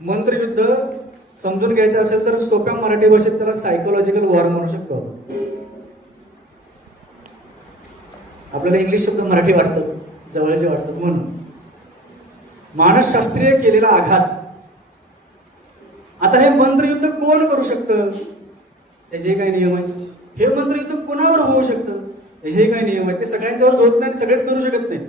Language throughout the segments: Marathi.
मंत्रयुद्ध समजून घ्यायचं असेल तर सोप्या मराठी भाषेत त्याला सायकोलॉजिकल वॉर म्हणू शकतो. आपण आपल्याला इंग्लिश शब्द मराठी वाटतं जवळचे वाटतात म्हणून. मानसशास्त्रीय केलेला आघात. आता हे मंत्रयुद्ध कोण करू शकतं? त्याचे काही नियम आहेत हे मंत्रयुद्ध कोणावर होऊ शकतं? त्याचे काही नियम आहेत ते सगळ्यांच्यावर होत नाही आणि सगळेच करू शकत नाही.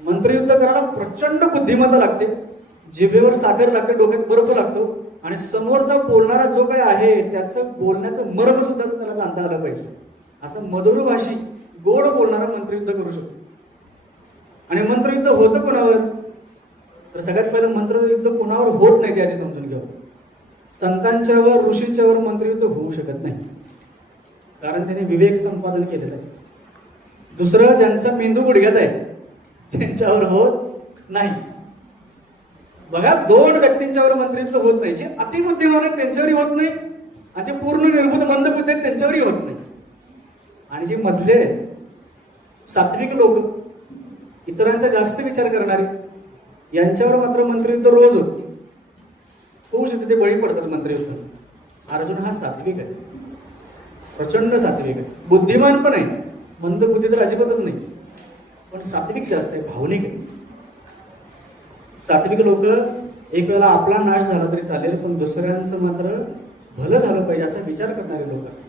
मंत्रयुद्ध करायला प्रचंड बुद्धिमत्ता लागते. जिभेवर साखर लागते डोक्यात बर्फ लागतो आणि समोरचा बोलणारा जो काही आहे त्याचं बोलण्याचं मर्म सुद्धा त्याला जाणता आलं पाहिजे. असं मधुर भाषी गोड बोलणारा मंत्रयुद्ध करू शकतो. आणि मंत्रयुद्ध होतं कोणावर? तर सगळ्यात पहिलं मंत्रयुद्ध कोणावर होत नाही ते आधी समजून घ्यावं संतांच्यावर ऋषींच्यावर मंत्रयुद्ध होऊ शकत नाही. कारण त्याने विवेक संपादन केलेलं आहे. दुसरं ज्यांचा मेंदू गुडघ्यात आहे त्यांच्यावर होत नाही. बघा दोन व्यक्तींच्यावर मंत्रित्व होत नाही. जे अतिबुद्धिमान आहेत त्यांच्यावरही होत नाही. आणि जे पूर्ण निर्बुद्ध मंद बुद्धी आहेत त्यांच्यावरही होत नाही. आणि जे मधले सात्विक लोक इतरांचा जास्त विचार करणारे यांच्यावर मात्र मंत्रियुद्ध रोज होते होऊ शकते ते बळी पडतात मंत्रियुद्ध अर्जुन हा सात्विक आहे. प्रचंड सात्विक आहे. बुद्धिमान पण आहे. मंद बुद्धी तर अजिबातच नाही. पण सात्विक जास्त आहे भावनिक आहे. सात्विक लोक एक वेळेला आपला नाश झाला तरी चालेल पण दुसऱ्यांचं मात्र भलं झालं पाहिजे असा विचार करणारे लोक असतात.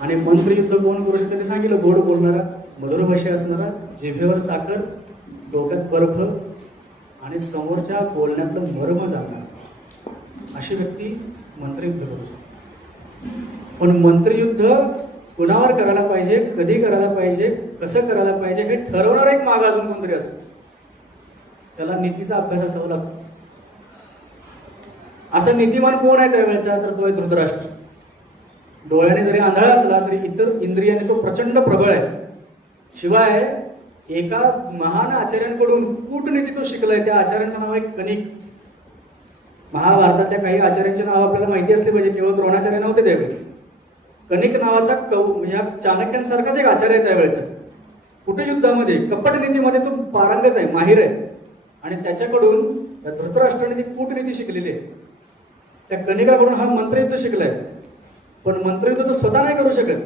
आणि मंत्रयुद्ध कोण करू शकतं ते सांगितलं गोड बोलणारा मधुर भाषा असणारा जिभेवर साखर डोक्यात बर्फ आणि समोरच्या बोलण्यातलं मर्म जाणार अशी व्यक्ती मंत्रयुद्ध करू शकते. पण मंत्रयुद्ध कुणावर करायला पाहिजे कधी करायला पाहिजे कसं करायला पाहिजे हे ठरवणार एक माग अजून कोणतरी असतं. त्याला नीतीचा अभ्यास असावा लागतो. असं नीतिमान कोण आहे त्यावेळेचा तर तो आहे धृतराष्ट्र. डोळ्याने जरी आंधळा असला तरी इतर इंद्रियाने तो प्रचंड प्रबळ आहे. शिवाय एका महान आचार्यांकडून कूटनीती तो शिकलाय. त्या आचार्यांचं नाव आहे कनिक महाभारतातल्या काही आचार्यांचे नाव आपल्याला माहिती असले पाहिजे. केवळ द्रोणाचार्य नव्हते त्यावेळी. कनिक नावाचा कौ म्हणजे चाणक्यांसारखाच एक आचार्य आहे त्यावेळेचा. कुठे युद्धामध्ये कपटनीतीमध्ये तो पारंगत आहे माहीर आहे. आणि त्याच्याकडून या धृतराष्ट्राने जी कूटनीती शिकलेली आहे त्या कनिकाकडून हा मंत्रयुद्ध शिकलाय. पण मंत्रयुद्ध तो स्वतः नाही करू शकत.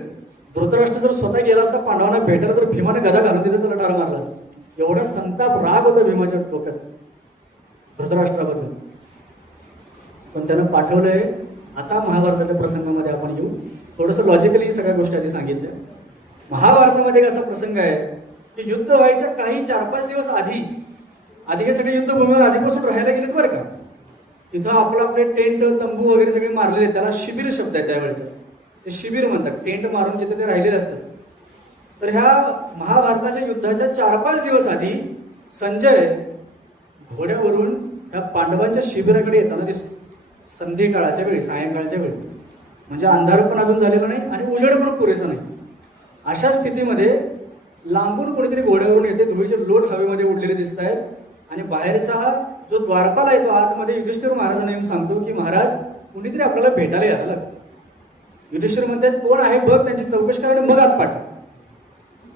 धृतराष्ट्र जर स्वतः गेला असता पांडवांना भेटायला तर भीमाने गदा घालून तिथे त्याला ठार मारला असता. एवढा संताप राग होता भीमाच्या डोक्यात धृतराष्ट्राबद्दल. पण त्यानं पाठवलंय आता महाभारताच्या प्रसंगामध्ये आपण येऊ. थोडंसं लॉजिकली सगळ्या गोष्टी आधी सांगितल्या. महाभारतामध्ये एक असा प्रसंग आहे की युद्ध व्हायच्या काही चार पाच दिवस आधी आधी हे सगळे युद्धभूमीवर आधीपासून राहायला गेलेत बरं का. तिथं आपलं आपले टेंट तंबू वगैरे सगळे मारलेले आहेत. त्याला शिबिर शब्द आहे त्यावेळेचा. ते शिबिर म्हणतात. टेंट मारून जिथे ते राहिलेले असतात. तर ह्या महाभारताच्या युद्धाच्या चार पाच दिवस आधी संजय घोड्यावरून ह्या पांडवांच्या शिबिराकडे येताना दिसतो. संध्याकाळाच्या वेळी सायंकाळच्या वेळी. म्हणजे अंधार पण अजून झालेला नाही आणि उजेड पण पुरेसा नाही. अशा स्थितीमध्ये लांबून कोणीतरी घोड्यावरून येते धुळीचे लोट हवेमध्ये उडलेले दिसत आहेत. आणि बाहेरचा हा जो द्वारपाल आहे तो आतमध्ये युधिष्ठिर महाराजांना येऊन सांगतो की महाराज कुणीतरी आपल्याला भेटायला यायला लागलं. युधिष्ठिर म्हणतात कोण आहे बघ त्यांची चौकशी करा आणि मग आत पाठव.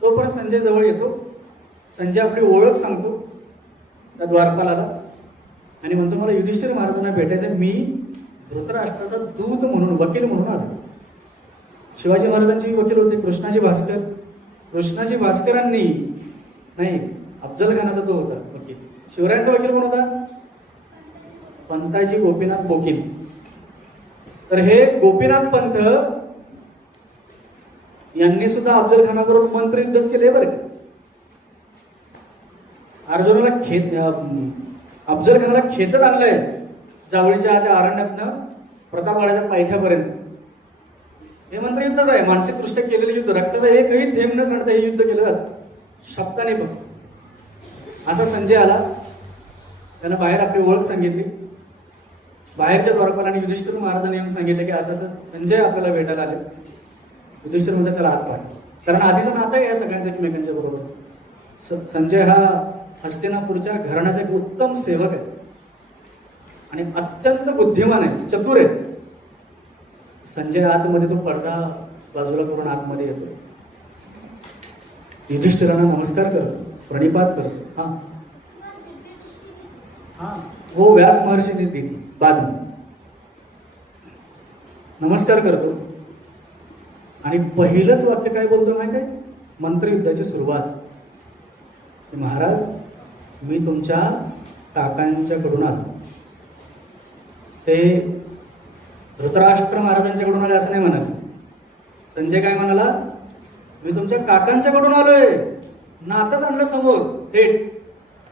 तोपर्यंत संजय जवळ येतो. संजय आपली ओळख सांगतो त्या द्वारपालाला. आणि म्हणतो मला युधिष्ठिर महाराजांना भेटायचं मी धृतराष्ट्राचा दूत म्हणून वकील म्हणून आला. शिवाजी महाराजांची वकील होते कृष्णाजी भास्कर. कृष्णाजी भास्करांनी नाही अफजल खानाचा तो होता वकील. शिवरायांचा वकील कोण होता? पंताजी गोपीनाथ बोकील. तर हे गोपीनाथ पंत यांनी सुद्धा अफजल खानाबरोबर मंत्रयुद्धच केले बरं का? अर्जुनाला खे अफजल खानाला खेचत आणलंय. जावळीच्या त्या अरण्यातनं प्रतापगडाच्या पायथ्यापर्यंत. हे मंत्रयुद्धच आहे. मानसिकदृष्ट्या केलेलं युद्ध रक्ताचा एकही थेंब न सांडता हे युद्ध केलं जात. शब्दाने पण. असा संजय आला. त्यानं बाहेर आपली ओळख सांगितली. बाहेरच्या द्वारपालाने युधिष्ठिर महाराजांनी येऊन सांगितलं की असं असं संजय आपल्याला भेटायला आले. युधिष्ठिर म्हणतात त्याला हात पाठ कारण आधीचं नातं आहे या सगळ्यांचं एकमेकांच्या बरोबर. स- संजय हा हस्तिनापूरच्या घराण्याचा एक उत्तम सेवक आहे. आणि अत्यंत बुद्धिमान आहे चतुर आहे. संजय आतमध्ये तो पडदा बाजूला करून आतमध्ये येतो. युधिष्ठिरांना नमस्कार करतो प्रणिपात करतो हां. हां. वो हो, व्यास महर्षीने दिली बाद नमस्कार करतो. आणि पहिलंच वाक्य काय बोलतो माहिती आहे? मंत्रयुद्धाची सुरुवात. महाराज मी तुमच्या काकांच्याकडून आलो. ते धृतराष्ट्र महाराजांच्याकडून आले असं नाही म्हणाले संजय काय म्हणाला? मी तुमच्या काकांच्याकडून आलोय. नातच आणलं समोर. थेट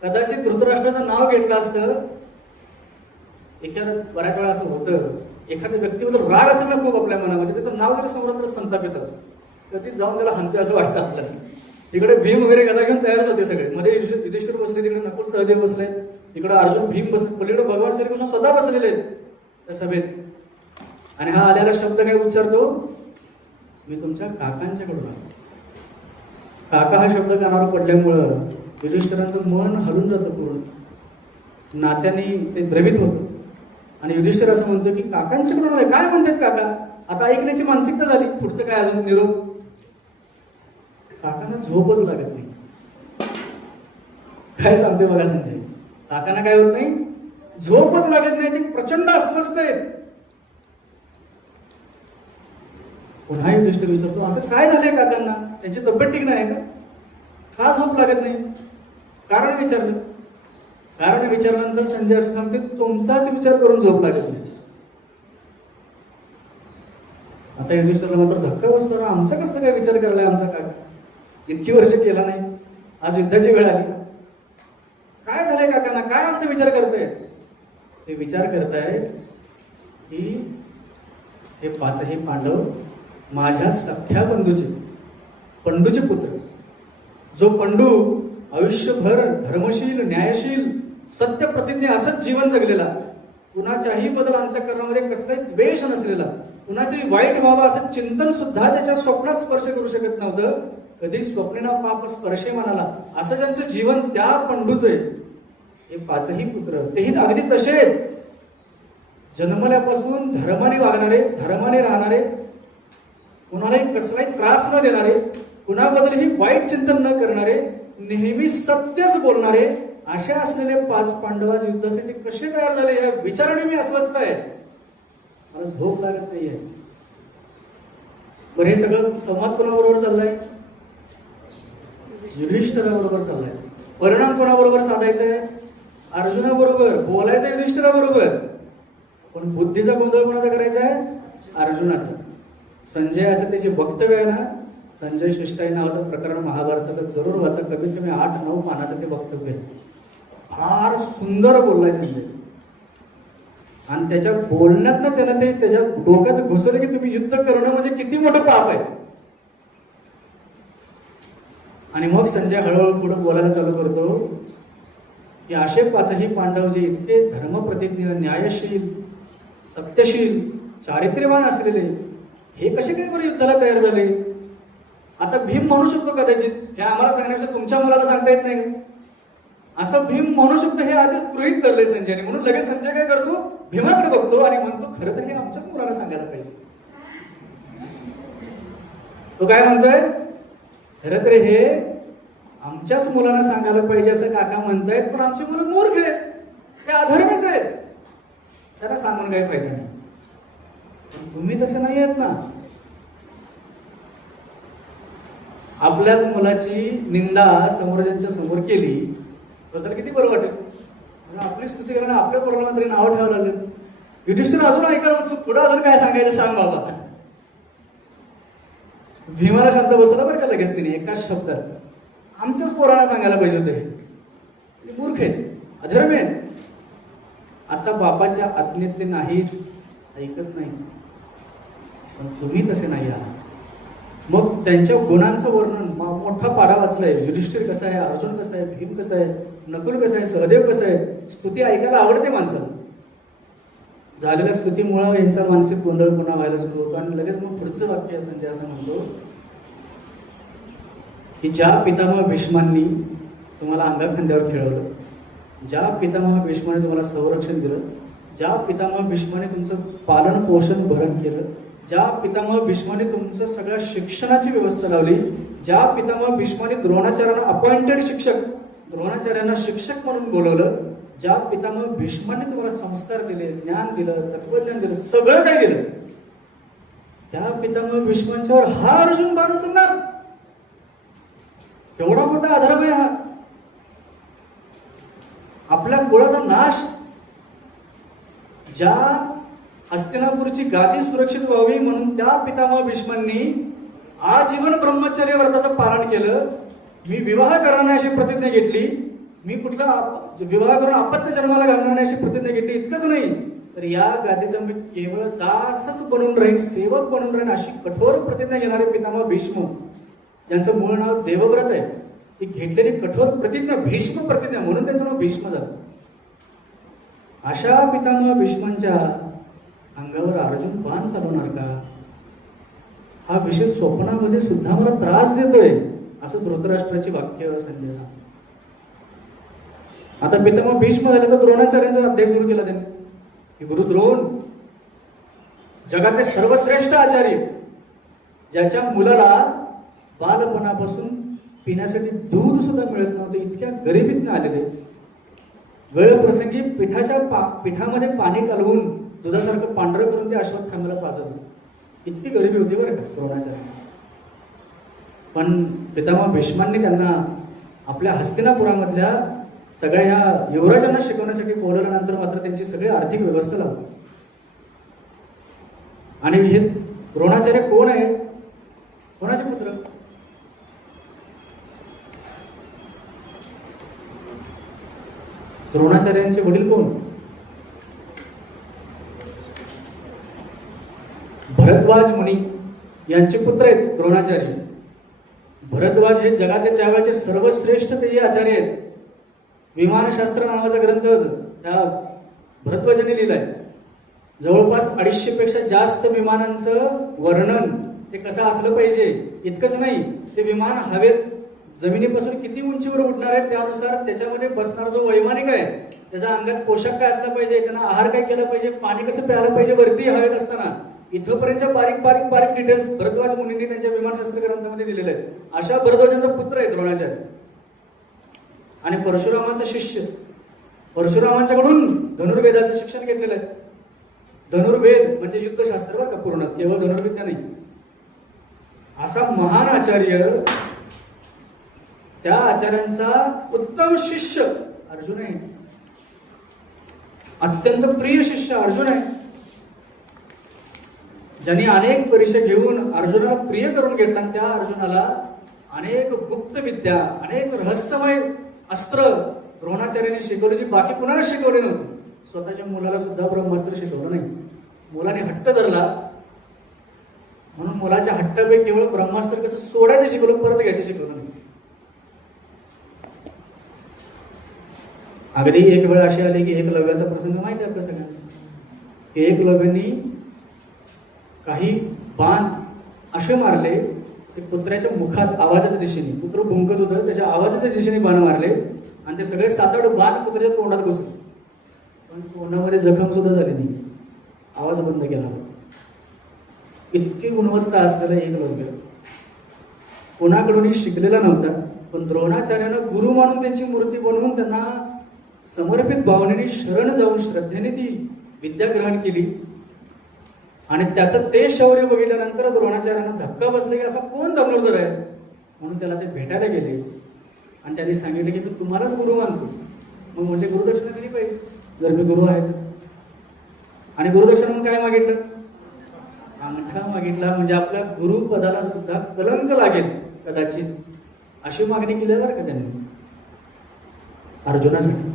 कदाचित धृतराष्ट्राचं नाव घेतलं असतं. एखाद्या बऱ्याच वेळा असं होतं. एखाद्या व्यक्तीबद्दल राग असेल ना खूप आपल्या मनामध्ये त्याचं नाव जरी समोर तर संताप येत असतं. ती जाऊन त्याला हनते असं वाटतं आपल्याला. इकडे भीम वगैरे गदा घेऊन तयारच होते सगळे. मध्ये युधिष्ठिर बसले तिकडे नकुल सहदेव बसले. इकडे अर्जुन भीम बसले. पलीकडे भगवान श्रीकृष्ण स्वतः बसलेले आहेत. त्या सभेत आणि हा आलेला शब्द काय उच्चारतो मी तुमच्या काकांच्याकडून आलो काका हा शब्द कानावर पडल्यामुळं युधिष्ठिरांचं मन हलून जातं पूर्ण. नात्याने ते द्रवित होतं. आणि युधिष्ठिर असं म्हणतो की काकांच्याकडून आलंय. काय म्हणतात काका? आता ऐकण्याची मानसिकता झाली. पुढचं काय अजून? निरोप? काकांना झोपच लागत नाही. काय सांगते बघा संजय. काकांना काय होत नाही? झोपच लागत नाही ते प्रचंड अस्वस्थ आहेत. पुन्हा युधिष्ठिर विचारतो असं काय झालंय काकांना? त्यांची तब्येत ठीक नाही का? का झोप लागत नाही? कारण विचारलं. कारण विचारल्यानंतर संजय असं सांगते तुमचाच विचार करून झोप लागत नाही. आता युधिष्ठिरला मात्र धक्का बसतो ना आमचा कसं काय विचार करायला आमचा काका? इतकी वर्ष केला नाही. आज युद्धाची वेळ आली. काय झालंय काकांना? काय आमचा विचार करतोय? ते विचार करतायत की हे पाचही पांडव माझ्या सख्या बंधूचे पंडूचे पुत्र जो पंडू आयुष्यभर धर्मशील न्यायशील सत्य प्रतिज्ञा असंच जीवन जगलेला कुणाच्याही बदल अंतकरणामध्ये कसलाही द्वेष नसलेला कुणाचंही वाईट व्हावं असं चिंतन सुद्धा ज्याच्या स्वप्नात स्पर्श करू शकत नव्हतं कधी स्वप्नेना पाप स्पर्शे म्हणाला असं ज्यांचं जीवन त्या पंडूचं आहे. हे पाचही पुत्र तेही अगदी तसेच. जन्मल्यापासून धर्माने वागणारे धर्माने राहणारे कुणालाही कसलाही त्रास न देणारे कुणाबद्दलही वाईट चिंतन न करणारे नेहमी सत्यच बोलणारे असे असलेले पाच पांडव युद्धासाठी कसे तयार झाले या विचाराने मी अस्वस्थ आहे. मला झोप लागत नाहीये. बरं हे सगळं संवाद कोणाबरोबर चाललाय? युधिष्ठराबरोबर चाललाय. परिणाम कोणाबरोबर साधायचा आहे अर्जुनाबरोबर बोलायचं युधिष्ठिराबरोबर. पण बुद्धीचा गोंधळ कोणाचा करायचा आहे? अर्जुनाचा. संजयाचं त्याचे वक्तव्य आहे ना संजय शिष्टाई नावाचं प्रकरण महाभारताचा जरूर वाचा. कमीत कमी आठ नऊ पानाचं ते वक्तव्य आहे. फार सुंदर बोललाय संजय. आणि त्याच्या बोलण्यात त्यानं ते त्याच्या डोक्यात घुसलं की तुम्ही युद्ध करणं म्हणजे किती मोठं पाप आहे. आणि मग संजय हळूहळू पुढे बोलायला चालू करतो. की असे पाचही पांडव जे इतके धर्मप्रतिज्ञ न्यायशील सत्यशील चारित्र्यवान असलेले हे कसे काय बरं युद्धाला तयार झाले? आता भीम म्हणू शकतो कदाचित. हे आम्हाला सांगण्यापेक्षा तुमच्या मुलाला सांगता येत नाही. असं भीम म्हणू शकतो हे आधीच गृहित धरले संजयने. म्हणून लगेच संजय काय करतो? भीमाकडे बघतो आणि म्हणतो खरं तर हे आमच्याच मुलाला सांगायला पाहिजे. तो काय म्हणतोय? खरं तर हे आमच्याच मुलांना सांगायला पाहिजे असं काका म्हणतायत पण आमची मुलं मूर्ख आहेत. ते अधर्मीच आहेत. त्यांना सांगून काही फायदा नाही. पण तुम्ही तसं नाही आहेत ना. आपल्याच मुलाची निंदा समोरच्या समोर केली तर किती बरं वाटेल? म्हणजे आपली स्तुती करणं आपल्या पोराला तरी नावं ठेवायला लागलं. युधिष्ठिर अजून ऐकायला उत्सुक पुढं अजून काय सांगायचं सांग बाबा. भीमाला शब्द बसवला बरं का लगेच तिने एकाच शब्दात. आमच्याच पोरांना सांगायला पाहिजे होते. हे मूर्ख आहेत अधर्म आहेत. आता बापाच्या आज्ञेत ते नाहीत ऐकत नाही पण तुम्ही तसे नाही आहात. मग त्यांच्या गुणांचं वर्णन मा- मोठा पाडा वाचलाय. युधिष्ठिर कसा आहे अर्जुन कसा आहे भीम कसा आहे नकुल कसा आहे सहदेव कसा आहे स्तुती ऐकायला आवडते माणसाला. झालेल्या स्तुतीमुळं यांचा मानसिक गोंधळ पुन्हा व्हायला सुरू होतो आणि लगेच मग पुढचं वाक्य संजय असं म्हणतो की ज्या पितामह भीष्मांनी तुम्हाला अंगाखांद्यावर खेळवलं ज्या पितामह भीष्माने तुम्हाला संरक्षण दिलं ज्या पितामह भीष्माने तुमचं पालन पोषण भरण केलं ज्या पितामह भीष्माने तुमचं सगळ्या शिक्षणाची व्यवस्था लावली ज्या पितामह भीष्माने द्रोणाचार्यांना अपॉइंटेड शिक्षक द्रोणाचार्यांना शिक्षक म्हणून बोलवलं ज्या पितामह भीष्माने तुम्हाला संस्कार दिले ज्ञान दिलं तत्वज्ञान दिलं सगळं काय दिलं त्या पितामह भीष्मांच्यावर हा अर्जुन बाण उचलणार? एवढा मोठा अधर्म आहे हा. आपल्या कुळाचा नाश. ज्या हस्तिनापूरची गादी सुरक्षित व्हावी म्हणून त्या पितामह भीष्मांनी आजीवन ब्रह्मचर्य व्रताचं पालन केलं. मी विवाह करणार नाही अशी प्रतिज्ञा घेतली. मी कुठला आप- विवाह करून अपत्य जन्माला घालणार नाही अशी प्रतिज्ञा घेतली. इतकंच नाही. तर या गादीचा मी केवळ दासच बनून राहीन सेवक बनून राहीन अशी कठोर प्रतिज्ञा घेणारे पितामह भीष्म. ज्यांचं मूळ नाव देवव्रत आहे ही घेतलेली कठोर प्रतिज्ञा भीष्म प्रतिज्ञा म्हणून त्यांचं नाव भीष्म झालं. अशा पितामह भीष्मांच्या अंगावर अर्जुन बाण चालवणार का? हा विषय स्वप्नामध्ये सुद्धा मला त्रास देतोय असं धृतराष्ट्राची वाक्य संजय सांग आता पितामह भीष्म झाले तर द्रोणाचार्यांचा अध्याय सुरू केला त्यांनी. की गुरु द्रोण जगातले सर्वश्रेष्ठ आचार्य ज्याच्या मुलाला बालपणापासून पिण्यासाठी दूध सुद्धा मिळत नव्हतं इतक्या गरिबीतनं आलेले. वेळ प्रसंगी पिठाच्या पा पिठामध्ये पाणी कालवून दुधासारखं पांढरं करून ते अश्वत्थामाला पाजत होते. इतकी गरिबी होती बरं का द्रोणाचार्य पण पितामह भीष्मांनी त्यांना आपल्या हस्तिनापुरामधल्या सगळ्या ह्या युवराजांना शिकवण्यासाठी बोलवल्यानंतर मात्र त्यांची सगळी आर्थिक व्यवस्था लावली आणि हे द्रोणाचार्य कोण आहे? कोणाचे पुत्र? द्रोणाचार्यांचे वडील कोण? भरद्वाज मुनी यांचे पुत्र आहेत द्रोणाचार्य. भरद्वाज हे जगातले त्यावेळेचे सर्वश्रेष्ठ ते आचार्य आहेत. विमानशास्त्र नावाचा ग्रंथ या भरद्वाजाने लिहिलाय. जवळपास अडीचशे पेक्षा जास्त विमानांचं वर्णन ते कसं असलं पाहिजे? इतकंच नाही. ते विमान हवेत जमिनीपासून किती उंचीवर उडणार आहे त्यानुसार त्याच्यामध्ये बसणारा जो वैमानिक आहे त्याच्या अंगात पोशाख काय असला पाहिजे त्यांना आहार काय केला पाहिजे पाणी कसं प्यायला पाहिजे वरती हवेत असताना इथंपर्यंतच्या बारीक बारीक बारीक डिटेल्स भरद्वाज मुनींनी त्यांच्या विमानशास्त्र ग्रंथामध्ये दिलेले आहेत. अशा भरद्वाजांचा पुत्र आहे द्रोणाचार्य. आणि परशुरामाचा शिष्य परशुरामांच्याकडून धनुर्वेदाचं शिक्षण घेतलेलं आहे. धनुर्वेद म्हणजे युद्धशास्त्र बरं का पूर्ण केवळ धनुर्विद्या नाही. असा महान आचार्य त्या आचार्यांचा उत्तम शिष्य अर्जुन आहे. अत्यंत प्रिय शिष्य अर्जुन आहे. ज्यांनी अनेक परीक्षा घेऊन अर्जुनाला प्रिय करून घेतला आणि त्या अर्जुनाला अनेक गुप्त विद्या अनेक रहस्यमय अस्त्र द्रोणाचार्याने शिकवली जी बाकी कुणाला शिकवली नव्हती? स्वतःच्या मुलाला सुद्धा ब्रह्मास्त्र शिकवलं नाही. मुलाने हट्ट धरला. म्हणून मुलाच्या हट्टापैकी केवळ ब्रह्मास्त्र कसं सोडायचं शिकवलं परत घ्यायचं शिकवलं नाही. अगदी एक वेळ अशी आली की एकलव्याचा प्रसंग माहिती आहे आपल्या सगळ्यांना. एकलव्यांनी काही बाण असे मारले ते कुत्र्याच्या मुखात आवाजाच्या दिशेने कुत्र भुंकत होतं त्याच्या आवाजाच्या दिशेने बाण मारले आणि ते सगळे सात आठ बाण कुत्र्याच्या तोंडात घुसले. पण तोंडामध्ये जखम सुद्धा झाली नाही. आवाज बंद केला. इतकी गुणवत्ता असलेला एकलव्य कोणाकडूनही शिकलेला नव्हता पण द्रोणाचार्यानं गुरु मानून त्यांची मूर्ती बनवून त्यांना समर्पित भावनेने शरण जाऊन श्रद्धेने ती विद्या ग्रहण केली. आणि त्याचं ते शौर्य बघितल्यानंतर द्रोणाचार्यांना धक्का बसला की असा कोण धनुर्धर आहे? म्हणून त्याला ते भेटायला गेले. आणि त्यांनी सांगितलं की मी तुम्हालाच गुरु मानतो. मग म्हणले गुरुदक्षिणा दिली पाहिजे. जर मी गुरु आहे तर. आणि गुरुदक्षिणा म्हणून काय मागितलं? अंगठा मागितला म्हणजे आपल्या गुरुपदाला सुद्धा कलंक लागेल कदाचित. अशी मागणी केली आहे बरं का त्यांनी? अर्जुनासाठी.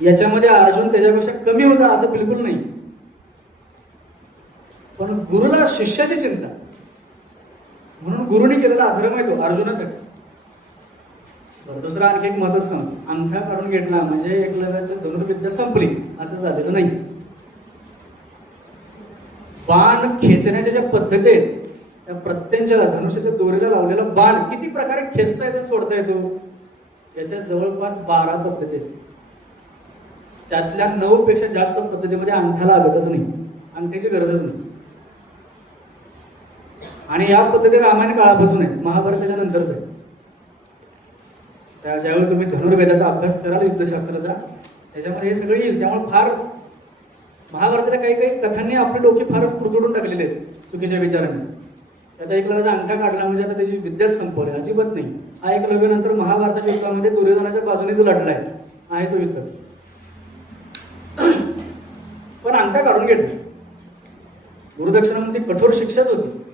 याच्यामध्ये अर्जुन त्याच्यापेक्षा कमी होता असं बिलकुल नाही. पण गुरुला शिष्याची चिंता. म्हणून गुरुने केलेला अधर्म आहे तो अर्जुनासाठी. बरं दुसरं आणखी एक महत्वाचं सांग. अंगठा काढून घेतला म्हणजे एकलव्याचं धनुर्विद्या संपली असं झालेलं नाही. बाण खेचण्याच्या ज्या पद्धती आहेत त्या प्रत्यंच्याला धनुष्याच्या दोरीला लावलेला बाण किती प्रकारे खेचता येतो सोडता येतो? याच्या जवळपास बारा पद्धती आहेत. त्यातल्या नऊ पेक्षा जास्त पद्धतीमध्ये अंगठा लागतच नाही. अंगठ्याची गरजच नाही. आणि या पद्धती रामायण काळापासून आहे. महाभारताच्या नंतरच आहे. त्या ज्यावेळी तुम्ही धनुर्वेदाचा अभ्यास कराल युद्धशास्त्राचा त्याच्यामध्ये हे सगळं येईल. त्यामुळे फार महाभारताच्या काही काही कथांनी आपली डोके फारच कुरतडून टाकलेली आहेत चुकीच्या विचारांनी. आता एकलव्याचा अंगठा काढला म्हणजे आता त्याची विद्याच संपवली. अजिबात नाही. हा एकलव्यानंतर महाभारताच्या युद्धामध्ये दुर्योधनाच्या बाजूनेच लढला आहे तो युद्ध. पण अंगठा काढून घेतली. गुरुदक्षिणा म्हणजे कठोर शिक्षाच होती.